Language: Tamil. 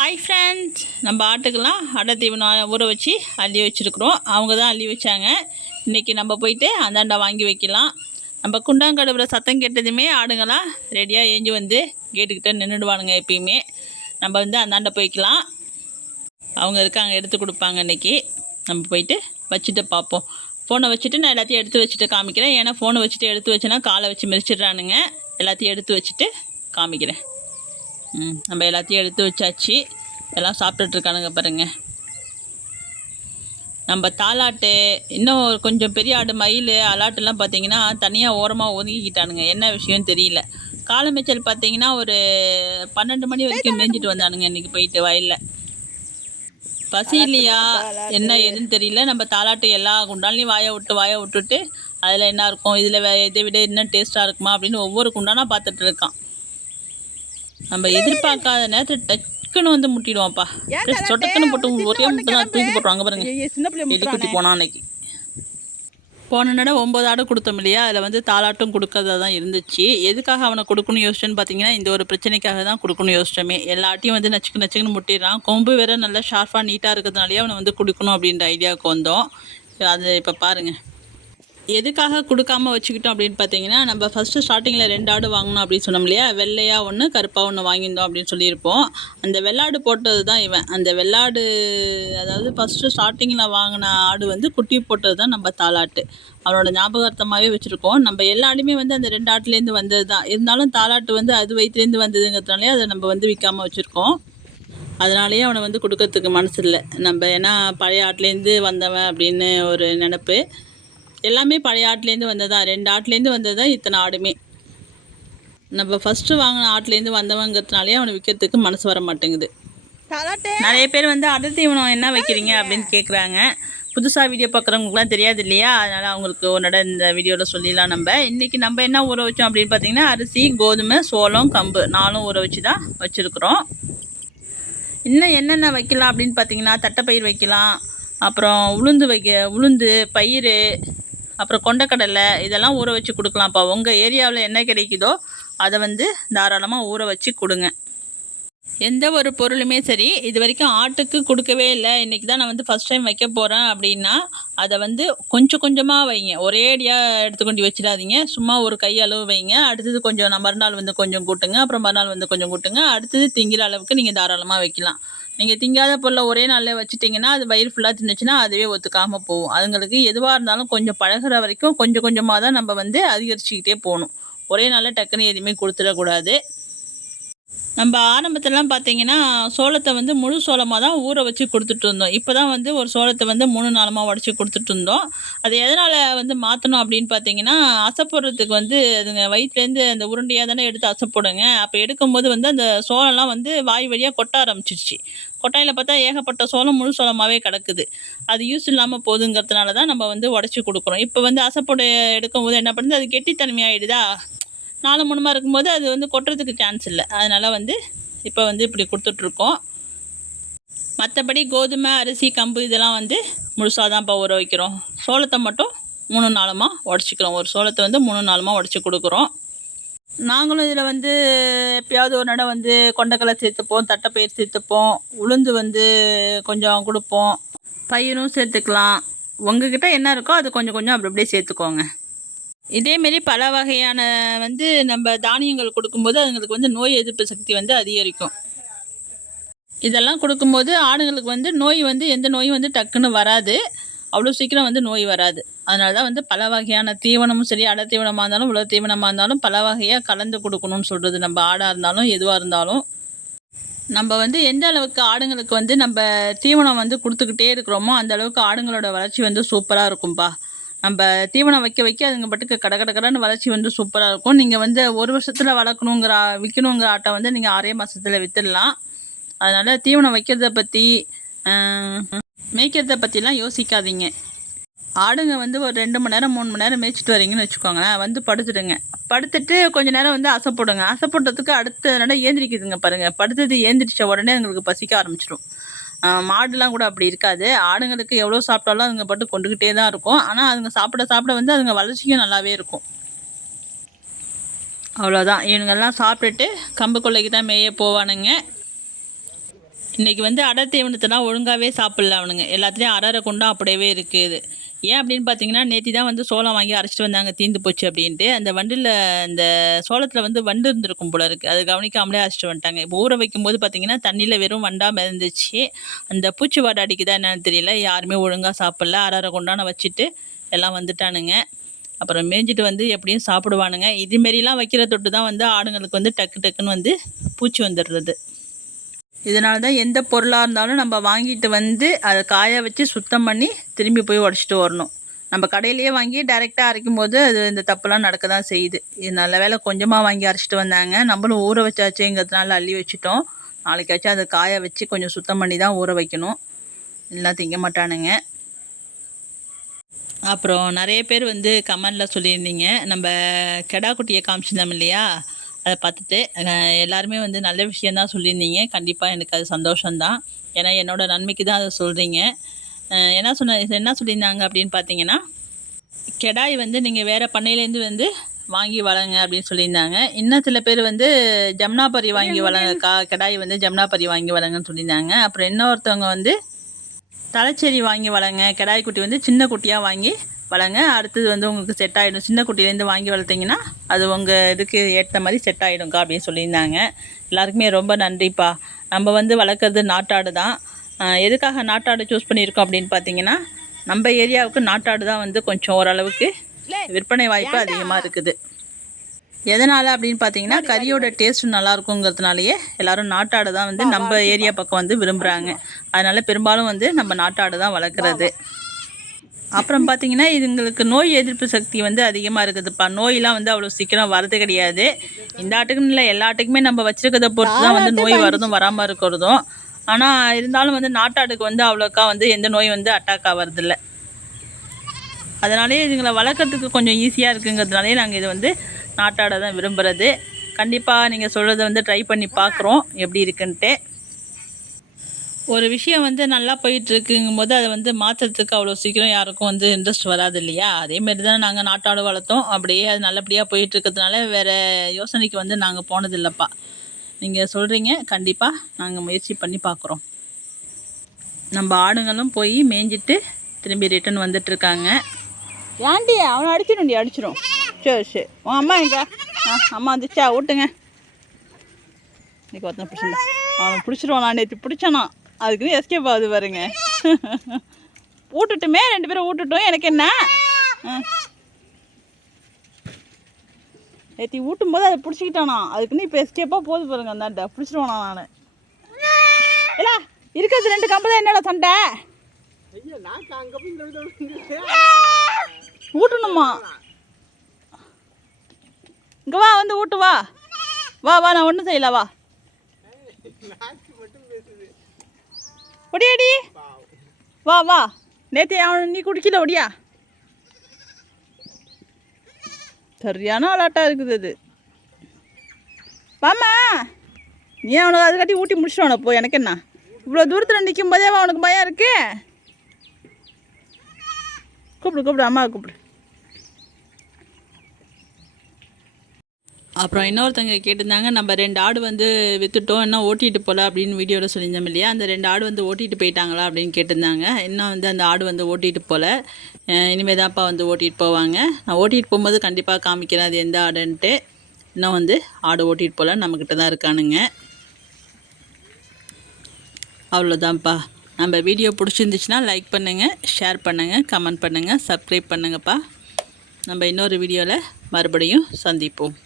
ஹாய் ஃப்ரெண்ட்ஸ், நம்ம ஆட்டுக்கெல்லாம் அடை தீவனம் ஊற வச்சு அள்ளி வச்சுருக்குறோம். அவங்க தான் அள்ளி வச்சாங்க. இன்றைக்கி நம்ம போயிட்டு அந்தாண்டை வாங்கி வைக்கலாம். நம்ம குண்டாங்கடுப்புற சத்தம் கேட்டதுமே ஆடுங்களாம் ரெடியாக ஏஞ்சி வந்து கேட்டுக்கிட்ட நின்றுடுவானுங்க. எப்பயுமே நம்ம வந்து அந்தாண்டை போய்க்கலாம். அவங்க இருக்காங்க, எடுத்து கொடுப்பாங்க. இன்றைக்கி நம்ம போயிட்டு வச்சுட்டு பார்ப்போம். ஃபோனை வச்சுட்டு நான் எல்லாத்தையும் எடுத்து வச்சுட்டு காமிக்கிறேன். ஏன்னா ஃபோனை வச்சுட்டு எடுத்து வச்சேன்னா காலை வச்சு மிதிச்சிட்றானுங்க. எல்லாத்தையும் எடுத்து வச்சுட்டு காமிக்கிறேன். நம்ம எல்லாத்தையும் எடுத்து வச்சாச்சு. எல்லாம் சாப்பிட்டுட்ருக்கானுங்க பாருங்கள். நம்ம தாலாட்டு இன்னும் கொஞ்சம் பெரிய ஆடு மயில் அலாட்டெல்லாம் பார்த்தீங்கன்னா தனியாக ஓரமாக ஒதுங்கிக்கிட்டானுங்க. என்ன விஷயம் தெரியல. காலை மேய்ச்சல் பார்த்தீங்கன்னா ஒரு 12 மணி வரைக்கும் மேய்ஞ்சிட்டு வந்தானுங்க இன்றைக்கி போயிட்டு வயலில். பசி இல்லையா என்ன ஏதுன்னு தெரியல. நம்ம தாலாட்டு எல்லா குண்டான்லையும் வாயை விட்டுட்டு அதில் என்ன இருக்கும், இதில் இதை விட என்ன டேஸ்ட்டாக இருக்குமா அப்படின்னு ஒவ்வொரு குண்டானா பார்த்துட்டு இருக்கான். நம்ம எதிர்பார்க்காத நேரத்தில் டக்குன்னு வந்து முட்டிடுவான்ப்பா. சொட்டக்குன்னு போட்டு ஒரே முட்டை தான் தூக்கி போட்டுருவாங்க பாருங்க. எலிக்குட்டி போனான் அன்னைக்கு. போன நட 9 ஆடு கொடுத்தோம் இல்லையா, அதில் வந்து தாலாட்டும் கொடுக்கறதா தான் இருந்துச்சு. எதுக்காக அவனை கொடுக்கணும் யோசிச்சேன்னு பார்த்தீங்கன்னா, இந்த ஒரு பிரச்சனைக்காக தான் கொடுக்கணும் யோசிச்சோமே. எல்லா ஆட்டையும் வந்து நச்சுக்குன்னு முட்டிடுறான். கொம்பு வேற நல்லா ஷார்ப்பாக நீட்டாக இருக்கிறதுனாலே அவனை வந்து கொடுக்கணும் அப்படின்ற ஐடியாவுக்கு வந்தோம். அது இப்போ பாருங்கள் எதுக்காக கொடுக்காமல் வச்சுக்கிட்டோம் அப்படின்னு பார்த்தீங்கன்னா, நம்ம ஃபஸ்ட்டு ஸ்டார்டிங்கில் 2 ஆடு வாங்கினோம் அப்படின்னு சொன்னோம் இல்லையா. வெள்ளையாக ஒன்று கருப்பாக ஒன்று வாங்கியிருந்தோம் அப்படின்னு சொல்லியிருப்போம். அந்த வெள்ளாடு போட்டது தான் இவன். அந்த வெள்ளாடு அதாவது ஃபஸ்ட்டு ஸ்டார்டிங்கில் வாங்கின ஆடு வந்து குட்டி போட்டது தான் நம்ம தாலாட்டு. அவனோட ஞாபகார்த்தமாகவே வச்சுருக்கோம். நம்ம எல்லா ஆடுமே வந்து அந்த 2 ஆட்டுலேருந்து வந்தது தான். இருந்தாலும் தாலாட்டு வந்து அது வயிற்றுலேருந்து வந்ததுங்கிறதுனாலே அதை நம்ம வந்து விற்காமல் வச்சுருக்கோம். அதனாலேயே அவனை வந்து கொடுக்கறதுக்கு மனசு இல்லை நம்ம. ஏன்னா பழைய ஆட்டிலேருந்து வந்தவன் அப்படின்னு ஒரு நினப்பு. எல்லாமே பழைய ஆட்டிலேருந்து வந்ததா, 2 ஆட்டிலேருந்து வந்ததா இத்தனை ஆடுமே. நம்ம ஃபஸ்ட்டு வாங்கின ஆட்டிலேருந்து வந்தவங்கிறதுனாலே அவனை விற்கிறதுக்கு மனசு வர மாட்டேங்குது. நிறைய பேர் வந்து அடை தீவனம் என்ன வைக்கிறீங்க அப்படின்னு கேட்குறாங்க. புதுசாக வீடியோ பார்க்குறவங்களுக்குலாம் தெரியாது இல்லையா, அதனால் அவங்களுக்கு ஒரு இந்த வீடியோவில் சொல்லிடலாம். இன்றைக்கி நம்ம என்ன ஊற வச்சோம் அப்படின்னு பார்த்தீங்கன்னா, அரிசி, கோதுமை, சோளம், கம்பு 4 ஊற வச்சு தான் வச்சுருக்குறோம். இன்னும் என்னென்ன வைக்கலாம் அப்படின்னு பார்த்தீங்கன்னா, தட்டைப்பயிர் வைக்கலாம், அப்புறம் உளுந்து பயிர், அப்புறம் கொண்டக்கடலை, இதெல்லாம் ஊற வச்சு கொடுக்கலாம்ப்பா. உங்கள் ஏரியாவில் என்ன கிடைக்குதோ அதை வந்து தாராளமாக ஊற வச்சு கொடுங்க. எந்த ஒரு பொருளுமே சரி, இது வரைக்கும் ஆட்டுக்கு கொடுக்கவே இல்லை, இன்றைக்கி தான் நான் வந்து ஃபஸ்ட் டைம் வைக்க போகிறேன் அப்படின்னா அதை வந்து கொஞ்சம் கொஞ்சமாக வைங்க. ஒரே அடியாக எடுத்துக்கொண்டு வச்சிடாதீங்க. சும்மா ஒரு கையளவு வைங்க. அடுத்தது கொஞ்சம் மறுநாள் வந்து கொஞ்சம் கூட்டுங்க, அப்புறம் மறுநாள் வந்து கொஞ்சம் கூட்டுங்க. அடுத்தது திங்கிற அளவுக்கு நீங்கள் தாராளமாக வைக்கலாம். நீங்கள் திங்காத பொருளை ஒரே நாளில் வச்சுட்டிங்கன்னா அது வயிறு ஃபுல்லாக தின்னுச்சுன்னா அதுவே ஒத்துக்காமல் போகும். அதுங்களுக்கு எதுவாக இருந்தாலும் கொஞ்சம் பழகிற வரைக்கும் கொஞ்சம் கொஞ்சமாக தான் நம்ம வந்து அதிகரிச்சுக்கிட்டே போகணும். ஒரே நாளில் டக்குன்னு எதுவுமே கொடுத்துடக்கூடாது. நம்ம ஆரம்பத்திலலாம் பார்த்தீங்கன்னா சோளத்தை வந்து முழு சோளமாக தான் ஊற வச்சு கொடுத்துட்டு இருந்தோம். இப்போ தான் வந்து ஒரு சோளத்தை வந்து 3 நாளமாக உடச்சி கொடுத்துட்டு இருந்தோம். அது எதனால் வந்து மாற்றணும் அப்படின்னு பார்த்தீங்கன்னா, அசைப்போடுறதுக்கு வந்து அதுங்க வயிற்றுலேருந்து அந்த உருண்டையாக தானே எடுத்து அசைப்போடுங்க. அப்போ எடுக்கும்போது வந்து அந்த சோளம்லாம் வந்து வாய் வழியாக கொட்ட ஆரம்பிச்சிருச்சு. கொட்டாயில் பார்த்தா ஏகப்பட்ட சோளம் முழு சோளமாகவே கிடக்குது. அது யூஸ் இல்லாமல் போகுதுங்கிறதுனால தான் நம்ம வந்து உடச்சி கொடுக்குறோம். இப்போ வந்து அசைப்போடு எடுக்கும்போது என்ன பண்ணுது, அது கெட்டித்தன்மையாகிடுதா. 4 3 இருக்கும்போது அது வந்து கொட்டுறதுக்கு சான்ஸ் இல்லை. அதனால் வந்து இப்போ வந்து இப்படி கொடுத்துட்ருக்கோம். மற்றபடி கோதுமை, அரிசி, கம்பு இதெல்லாம் வந்து முழுசாக தான்ப்பா ஊற வைக்கிறோம். சோளத்தை மட்டும் 3 நாளுமாக உடச்சிக்கிறோம். ஒரு சோளத்தை வந்து 3 நாளுமாக உடச்சி கொடுக்குறோம். நாங்களும் இதில் வந்து எப்பயாவது ஒரு நட வந்து கொண்டக்கடலை சேர்த்துப்போம், தட்டைப்பயிர் சேர்த்துப்போம், உளுந்து வந்து கொஞ்சம் கொடுப்போம், பயிரும் சேர்த்துக்கலாம். உங்ககிட்ட என்ன இருக்கோ அது கொஞ்சம் கொஞ்சம் அப்படி அப்படியே சேர்த்துக்கோங்க. இதேமாரி பல வகையான வந்து நம்ம தானியங்கள் கொடுக்கும்போது அதுங்களுக்கு வந்து நோய் எதிர்ப்பு சக்தி வந்து அதிகரிக்கும். இதெல்லாம் கொடுக்கும்போது ஆடுங்களுக்கு வந்து நோய் வந்து எந்த நோயும் வந்து டக்குன்னு வராது. அவ்வளோ சீக்கிரம் வந்து நோய் வராது. அதனால தான் வந்து பல வகையான தீவனமும் சரி, அடை தீவனமாக இருந்தாலும் உலர் தீவனமாக இருந்தாலும் பல வகையாக கலந்து கொடுக்கணும்னு சொல்கிறது. நம்ம ஆடாக இருந்தாலும் எதுவாக இருந்தாலும் நம்ம வந்து எந்த அளவுக்கு ஆடுங்களுக்கு வந்து நம்ம தீவனம் வந்து கொடுத்துக்கிட்டே இருக்கிறோமோ அந்த அளவுக்கு ஆடுங்களோட வளர்ச்சி வந்து சூப்பராக இருக்கும்பா. நம்ம தீவனம் வைக்க அதுங்க பட்டுக்கு கடன்னு வளர்ச்சி வந்து சூப்பராக இருக்கும். நீங்கள் வந்து 1 வருஷத்தில் விற்கணுங்கிற ஆட்டை வந்து நீங்கள் 6 மாதத்தில் விற்றுடலாம். அதனால் தீவனம் வைக்கிறத பற்றி மேய்க்கிறத பற்றிலாம் யோசிக்காதீங்க. ஆடுங்க வந்து ஒரு 2 மணி நேரம் 3 மணி நேரம் மேய்ச்சிட்டு வரீங்கன்னு வச்சுக்கோங்களேன். வந்து படுத்துடுங்க. படுத்துட்டு கொஞ்சம் நேரம் வந்து அசைப்போடுங்க. அசைப்போட்டதுக்கு அடுத்த நட ஏந்திரிக்குதுங்க பாருங்கள். படுத்தது ஏந்திரிச்ச உடனே உங்களுக்கு பசிக்க ஆரம்பிச்சிடும். மாடுலாம் கூட அப்படி இருக்காது. ஆடுங்களுக்கு எவ்வளோ சாப்பிட்டாலும் அதுங்க பட்டு கொண்டுக்கிட்டே தான் இருக்கும். ஆனால் அதுங்க சாப்பிட வந்து அதுங்க வளர்ச்சியும் நல்லாவே இருக்கும். அவ்வளோதான். இவங்கெல்லாம் சாப்பிட்டுட்டு கம்பு கொல்லைக்கு தான் மேய போவானுங்க. இன்றைக்கி வந்து அடர் தீவனத்தெல்லாம் ஒழுங்காகவே சாப்பிடல அவனுங்க. எல்லாத்துலேயும் அரை குண்டான் அப்படியே இருக்குது. ஏன் அப்படின்னு பார்த்தீங்கன்னா, நேற்று தான் வந்து சோளம் வாங்கி அரைச்சிட்டு வந்தாங்க தீர்ந்து போச்சு அப்படின்ட்டு. அந்த வண்டில் அந்த சோளத்தில் வந்து வண்டு இருந்திருக்கும் போல இருக்குது. அது கவனிக்காமலே அரைச்சிட்டு வந்துட்டாங்க. இப்போ ஊற வைக்கும்போது பார்த்தீங்கன்னா, தண்ணியில் வெறும் வண்டாக மிதந்துச்சு. அந்த பூச்சி வாடை அடிக்குதா என்னன்னு தெரியல. யாருமே ஒழுங்காக சாப்பிடல. அரை குண்டான வச்சுட்டு எல்லாம் வந்துட்டானுங்க. அப்புறம் மேய்ஞ்சிட்டு வந்து எப்படியும் சாப்பிடுவானுங்க. இதுமாரிலாம் வைக்கிற தொட்டு தான் வந்து ஆடுங்களுக்கு வந்து டக்கு டக்குன்னு வந்து பூச்சி வந்துடுறது. இதனால தான் எந்த பொருளாக இருந்தாலும் நம்ம வாங்கிட்டு வந்து அதை காய வச்சு சுத்தம் பண்ணி திரும்பி போய் உடச்சிட்டு வரணும். நம்ம கடையிலேயே வாங்கி டைரெக்டாக அரைக்கும் போது அது இந்த தப்புலாம் நடக்க தான் செய்யுது. இது நல்ல வேலை கொஞ்சமாக வாங்கி அரைச்சிட்டு வந்தாங்க. நம்மளும் ஊற வச்சாச்சுங்கிறதுனால அள்ளி வச்சுட்டோம். நாளைக்காச்சும் அதை காய வச்சு கொஞ்சம் சுத்தம் பண்ணி தான் ஊற வைக்கணும். எல்லாம் திங்க மாட்டானுங்க. அப்புறம் நிறைய பேர் வந்து கமெண்டில் சொல்லியிருந்தீங்க, நம்ம கெடா குட்டியை காமிச்சிருந்தோம் இல்லையா, அதை பார்த்துட்டு எல்லாருமே வந்து நல்ல விஷயந்தான் சொல்லியிருந்தீங்க. கண்டிப்பாக எனக்கு அது சந்தோஷம்தான். ஏன்னா என்னோடய நன்மைக்கு தான் அதை சொல்கிறீங்க. என்ன சொல்லியிருந்தாங்க அப்படின்னு பார்த்தீங்கன்னா, கெடாய் வந்து நீங்கள் வேறு பண்ணையிலேருந்து வந்து வாங்கி வளங்க அப்படின்னு சொல்லியிருந்தாங்க. இன்னும் சில பேர் வந்து ஜமுனாபரி வாங்கி வளங்கக்கா, கெடாய் வந்து ஜமுனாபரி வாங்கி வளங்கன்னு சொல்லியிருந்தாங்க. அப்புறம் இன்னொருத்தவங்க வந்து தலைச்சேரி வாங்கி வளங்க, கெடாய் குட்டி வந்து சின்ன குட்டியாக வாங்கி வளங்க, அடுத்தது வந்து உங்களுக்கு செட் ஆகிடும். சின்ன குட்டிலேருந்து வாங்கி வளர்த்திங்கன்னா அது உங்கள் இதுக்கு ஏற்ற மாதிரி செட் ஆகிடும்க்கா அப்படின்னு சொல்லியிருந்தாங்க. எல்லாருக்குமே ரொம்ப நன்றிப்பா. நம்ம வந்து வளர்க்குறது நாட்டாடு தான். எதுக்காக நாட்டாடு சூஸ் பண்ணியிருக்கோம் அப்படின்னு பார்த்தீங்கன்னா, நம்ம ஏரியாவுக்கு நாட்டாடு தான் வந்து கொஞ்சம் ஓரளவுக்கு விற்பனை வாய்ப்பு அதிகமாக இருக்குது. எதனால் அப்படின்னு பார்த்தீங்கன்னா, கறியோட டேஸ்ட் நல்லா இருக்குங்கிறதுனாலேயே எல்லோரும் நாட்டாடு தான் வந்து நம்ம ஏரியா பக்கம் வந்து விரும்புகிறாங்க. அதனால் பெரும்பாலும் வந்து நம்ம நாட்டாடு தான் வளர்க்குறது. அப்புறம் பார்த்தீங்கன்னா, இதுங்களுக்கு நோய் எதிர்ப்பு சக்தி வந்து அதிகமாக இருக்குதுப்பா. நோயெலாம் வந்து அவ்வளோ சீக்கிரம் வரது கிடையாது. இந்த ஆட்டுக்குன்னு இல்லை, எல்லா ஆட்டுக்குமே நம்ம வச்சுருக்கிறத பொறுத்து தான் வந்து நோய் வரதும் வராமல் இருக்கிறதும். ஆனால் இருந்தாலும் வந்து நாட்டாடுக்கு வந்து அவ்வளோக்கா வந்து எந்த நோய் வந்து அட்டாக் ஆகிறதில்ல. அதனாலே இதுங்களை வளர்க்குறதுக்கு கொஞ்சம் ஈஸியாக இருக்குங்கிறதுனாலே நாங்கள் இதை வந்து நாட்டாடை தான் விரும்புகிறது. கண்டிப்பாக நீங்கள் சொல்கிறத வந்து ட்ரை பண்ணி பார்க்குறோம் எப்படி இருக்குன்ட்டு. ஒரு விஷயம் வந்து நல்லா போயிட்டுருக்குங்கும் போது அதை வந்து மாற்றுறதுக்கு அவ்வளோ சீக்கிரம் யாருக்கும் வந்து இன்ட்ரெஸ்ட் வராது இல்லையா? அதேமாரி தான் நாங்கள் நாட்டாடு வளர்த்தோம். அப்படியே அது நல்லபடியாக போயிட்டுருக்கிறதுனால வேறு யோசனைக்கு வந்து நாங்கள் போனதில்லைப்பா. நீங்கள் சொல்கிறீங்க, கண்டிப்பாக நாங்கள் முயற்சி பண்ணி பார்க்குறோம். நம்ம ஆடுங்களும் போய் மேய்ஞ்சிட்டு திரும்பி ரிட்டன் வந்துட்டுருக்காங்க. ஏன்டி அவனை அடிச்சிடும். சரி உன் அம்மா எங்க? அம்மா வந்துச்சா? ஊட்டுங்க. இன்னைக்கு ஒருத்தனை பிடிச்சிருந்தா அவனை பிடிச்சிருவான். நான் நேற்று பிடிச்சானா, அதுக்குன்னு எஸ்கேப் ஆகுது பாருங்க. ஊட்டுட்டுமே, 2 பேரும் ஊட்டுட்டோம். எனக்கு என்ன, நேற்று ஊட்டும் போது அதை பிடிச்சிக்கிட்டானா, அதுக்குன்னு இப்போ எஸ்கேப்பாக போகுது பாருங்க. அந்தாண்ட பிடிச்சிருவானா நான். இல்லை இருக்கிறது 2 கம்பு தான். என்னடா சண்டை? ஊட்டணுமா? இங்கே வா, வந்து ஊட்டு வா. வா நான் ஒன்றும் செய்யல. வா ஒடியாடி, வா. நேற்று அவன் நீ குடிக்கல, ஒடியா. சரியான விளாட்டாக இருக்குது அது. வாம்மா, நீ அவனுக்கு அது கட்டி ஊட்டி முடிச்சிடுவான போ. எனக்கு என்ன, இவ்வளோ தூரத்தில் நிற்கும் போதே அவனுக்கு பயம் இருக்கு. கூப்பிடு, அம்மா கூப்பிடு. அப்புறம் இன்னொருத்தங்க கேட்டிருந்தாங்க, நம்ம 2 ஆடு வந்து விற்றுட்டோம், இன்னும் ஓட்டிகிட்டு போகல அப்படின்னு வீடியோவில் சொல்லியிருந்தோம் இல்லையா? அந்த 2 ஆடு வந்து ஓட்டிகிட்டு போயிட்டாங்களா அப்படின்னு கேட்டிருந்தாங்க. இன்னும் வந்து அந்த ஆடு வந்து ஓட்டிகிட்டு போகல. இனிமேல் தான்ப்பா வந்து ஓட்டிகிட்டு போவாங்க. நான் ஓட்டிகிட்டு போகும்போது கண்டிப்பாக காமிக்கிறேன் அது எந்த ஆடுன்ட்டு. இன்னும் வந்து ஆடு ஓட்டிகிட்டு போகல, நம்மக்கிட்ட தான் இருக்கானுங்க. அவ்வளோதான்ப்பா. நம்ம வீடியோ பிடிச்சிருந்துச்சுன்னா லைக் பண்ணுங்கள், ஷேர் பண்ணுங்கள், கமெண்ட் பண்ணுங்கள், சப்ஸ்கிரைப் பண்ணுங்கப்பா. நம்ம இன்னொரு வீடியோவில் மறுபடியும் சந்திப்போம்.